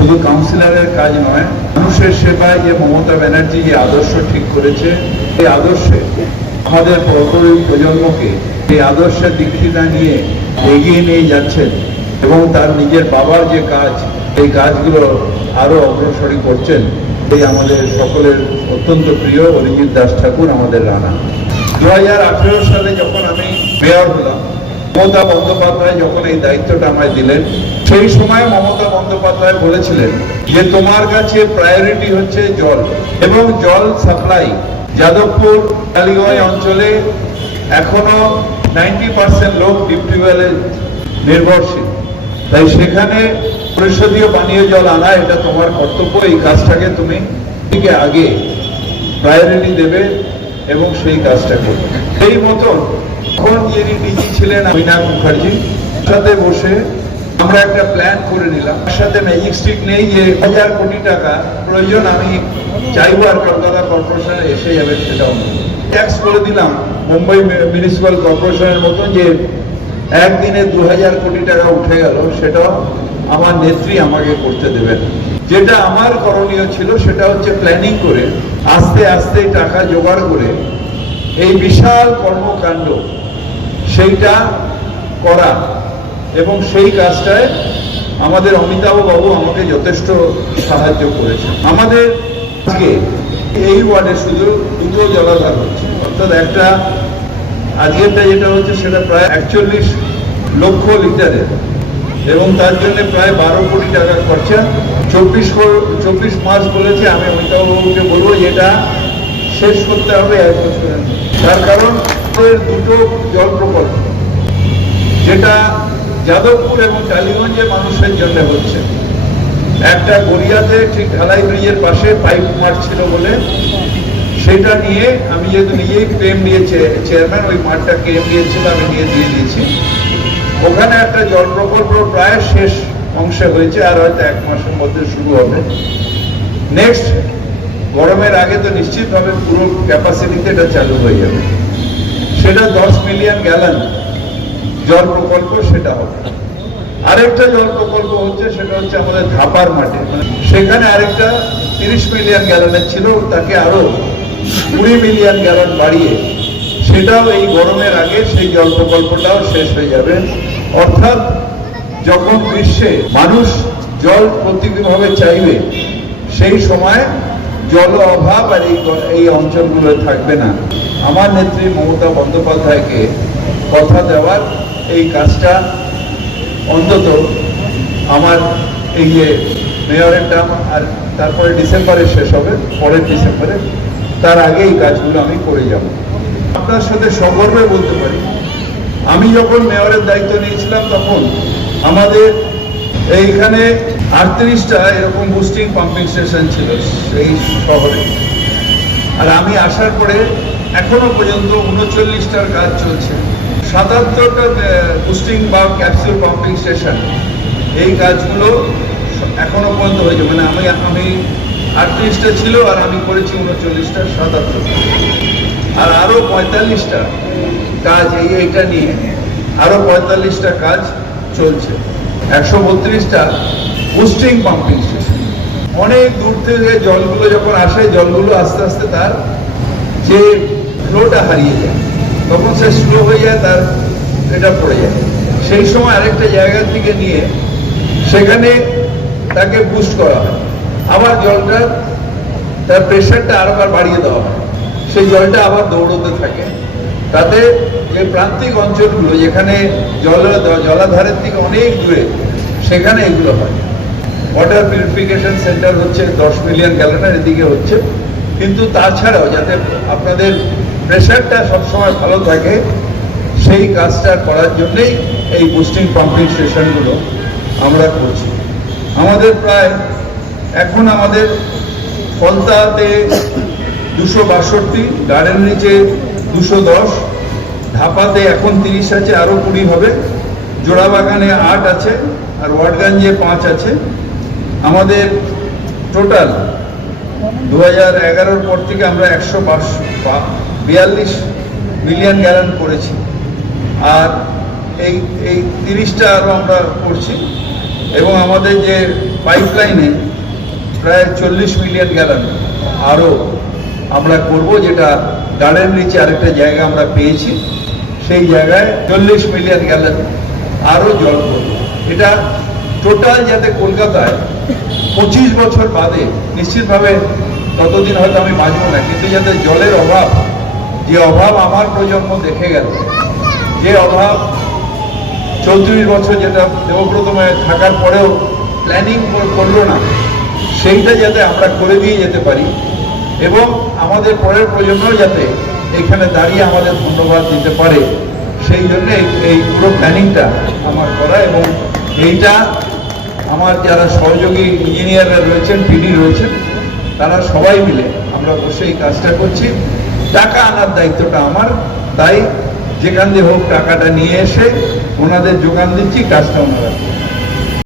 শুধু কাউন্সিলরের কাজ নয়, মানুষের সেবায় যে মমতা ব্যানার্জি যে আদর্শ ঠিক করেছে, এই আদর্শে আমাদের পরবর্তী প্রজন্মকে এই আদর্শের দীক্ষিতা নিয়ে এগিয়ে নিয়ে যাচ্ছেন এবং তার নিজের বাবার যে কাজ, এই কাজগুলো আরো অগ্রসরী করছেন। এই আমাদের সকলের অত্যন্ত প্রিয় অরিজিৎ দাস ঠাকুর, আমাদের রানা। 2018 সালে যখন আমি মেয়র হলাম, মমতা বন্দ্যোপাধ্যায় যখন এই দায়িত্বটা আমায় দিলেন, সেই সময় মমতা বন্দ্যোপাধ্যায় বলেছিলেন যে তোমার কাছে প্রায়োরিটি হচ্ছে জল এবং জল সাপ্লাই। যাদবপুর কালীগঞ্জ অঞ্চলে এখনো 90% লোক ডিপ টিউবওয়েলে নির্ভরশীল, তাই সেখানে পরিশোধীয় পানীয় জল আনা এটা তোমার কর্তব্য। এই কাজটাকে তুমি আগে প্রায়োরিটি দেবে এবং সেই কাজটা করবে। সেই মতন তখন যিনি ডিজি ছিলেন মৈনাক মুখার্জি, সাথে বসে আমরা একটা প্ল্যান করে নিলাম। তার সাথে ম্যাজিক স্টিক নেই যে 1000 কোটি টাকা প্রয়োজন, আমি চাইবো আর কলকাতা কর্পোরেশনে এসে যাবে, সেটাও ট্যাক্স করে দিলাম মুম্বাই মিউনিসিপ্যাল কর্পোরেশনের মতন যে একদিনে 2000 কোটি টাকা উঠে গেল, সেটাও আমার নেত্রী আমাকে করতে দেবেন। যেটা আমার করণীয় ছিল সেটা হচ্ছে প্ল্যানিং করে আস্তে আস্তে টাকা জোগাড় করে এই বিশাল কর্মকাণ্ড সেইটা করা, এবং সেই কাজটায় আমাদের অমিতাভ বাবু আমাকে যথেষ্ট সাহায্য করেছেন। আমাদের আজকে এই ওয়ার্ডে শুধু 2টো জলাধার হচ্ছে, অর্থাৎ একটা আজকেরটা যেটা হচ্ছে সেটা প্রায় 41 লক্ষ লিটারের, এবং তার জন্য প্রায় 12 কোটি টাকা খরচা। 24 মাস বলেছে। আমি অমিতাভ বাবুকে বলবো এটা শেষ করতে হবে 1 বছরের। তার কারণ 2টো জল প্রকল্প, যেটা যাদবপুর এবং টালিগঞ্জের মানুষের জন্য হচ্ছে। একটা গড়িয়াতে ঠিক ঢালাই ব্রিজের পাশে পাইপ মাঠ ছিল বলে সেটা নিয়ে আমি যেহেতু নিজেই ক্লেম নিয়েছে চেয়ারম্যান, ওই মাঠটা ক্লেম নিয়েছিল, আমি দিয়ে দিয়েছি। ওখানে একটা জল প্রকল্প প্রায় শেষ অংশে হয়েছে, আর হয়তো 1 মাসের মধ্যে শুরু হবে। নেক্সট গরমের আগে তো নিশ্চিতভাবে পুরো ক্যাপাসিটিতে এটা চালু হয়ে যাবে। সেটা 10 মিলিয়ন গ্যালন জল প্রকল্প, সেটা হবে। আরেকটা জল প্রকল্প হচ্ছে, সেটা হচ্ছে আমাদের ধাপার মাঠে, সেখানে আরেকটা 30 মিলিয়ন গ্যালনের ছিল, তাকে আরো 20 মিলিয়ন গ্যালন বাড়িয়ে সেটাও এই গরমের আগে সেই জল প্রকল্পটাও শেষ হয়ে যাবে। অর্থাৎ যখন গ্রীষ্মে মানুষ জল প্রতিভাবে চাইবে, সেই সময় জল অভাব আর এই অঞ্চলগুলো থাকবে না। আমার নেত্রী মমতা বন্দ্যোপাধ্যায়কে কথা দেওয়ার এই কাজটা অন্তত আমার এই যে মেয়রের টার্ম আর তারপরে ডিসেম্বরে শেষ হবে, পরের ডিসেম্বরে, তার আগে এই কাজগুলো আমি করে যাব। আপনার সাথে সগর্বে বলতে পারি, আমি যখন মেয়রের দায়িত্ব নিয়েছিলাম তখন আমাদের এইখানে 38টা এরকম বুস্টিং পাম্পিং স্টেশন ছিল এই শহরে, আর আমি আসার পরে এখনো পর্যন্ত 39টার কাজ চলছে। 77টা বুস্টিং বা ক্যাপসুল পাম্পিং স্টেশন, এই কাজগুলো এখনো পর্যন্ত হয়েছে। মানে আমি 38টা ছিল আর আমি করেছি 39টা, 77টা, আর আরো 45টা কাজ এইটা নিয়ে আরো 45টা কাজ চলছে। 132টা বুস্টিং পাম্পিং স্টেশন। অনেক দূর থেকে জলগুলো যখন আসে, জলগুলো আস্তে আস্তে তার যে ফ্লোটা হারিয়ে যায়, তখন সে স্লো হয়ে যায়, তার এটা পড়ে যায়। সেই সময় আরেকটা জায়গা থেকে নিয়ে সেখানে তাকে বুস্ট করা হয়, আবার জলটা তার প্রেশারটা আরেকবার বাড়িয়ে দেওয়া হয়, সেই জলটা আবার দৌড়তে থাকে। তাতে যে প্রান্তিক অঞ্চলগুলো যেখানে জলাধারের থেকে অনেক দূরে, সেখানে এগুলো হয়। ওয়াটার পিউরিফিকেশন সেন্টার হচ্ছে 10 মিলিয়ন গ্যালনের এদিকে হচ্ছে, কিন্তু তাছাড়াও যাতে আপনাদের প্রেশারটা সবসময় ভালো থাকে, সেই কাজটা করার জন্যেই এই বুস্টিং পাম্পিং স্টেশনগুলো আমরা করছি। আমাদের প্রায় এখন আমাদের ফলতাতে 262, গার্ডেন নিচে 210, ধাপাতে এখন 30 আছে, আরো 20 হবে, জোড়াবাগানে 8 আছে, আর ওয়াটগঞ্জে 5 আছে। আমাদের টোটাল 2011 পর থেকে আমরা 142 মিলিয়ন গ্যালন করেছি, আর এই 30টা আরো আমরা করছি। এবং আমাদের যে পাইপলাইনে প্রায় 40 মিলিয়ন গ্যালন আরও আমরা করব, যেটা গার্ডেন রিচে আরেকটা জায়গা আমরা পেয়েছি, সেই জায়গায় 40 মিলিয়ন গ্যালন আরও জল করব। এটা টোটাল যাতে কলকাতায় 25 বছর বাদে, নিশ্চিতভাবে ততদিন হয়তো আমি বাঁচব না, কিন্তু যাতে জলের অভাব, যে অভাব আমার প্রজন্ম দেখে গেল, যে অভাব 34 বছর যেটা দেবব্রতমে থাকার পরেও প্ল্যানিং করলো না, সেইটা যাতে আমরা করে দিয়ে যেতে পারি এবং আমাদের পরের প্রজন্ম যাতে এখানে দাঁড়িয়ে আমাদের ধন্যবাদ দিতে পারে, সেই জন্য এই পুরো প্ল্যানিংটা আমার করা। এবং এইটা আমার যারা সহযোগী ইঞ্জিনিয়াররা রয়েছেন, পিডি রয়েছেন, তারা সবাই মিলে আমরা বসে এই কাজটা করছি। টাকা আনার দায়িত্বটা আমার, তাই যেখান দিয়ে হোক টাকাটা নিয়ে এসে ওনাদের যোগান দিচ্ছি, কাজটা ওনারা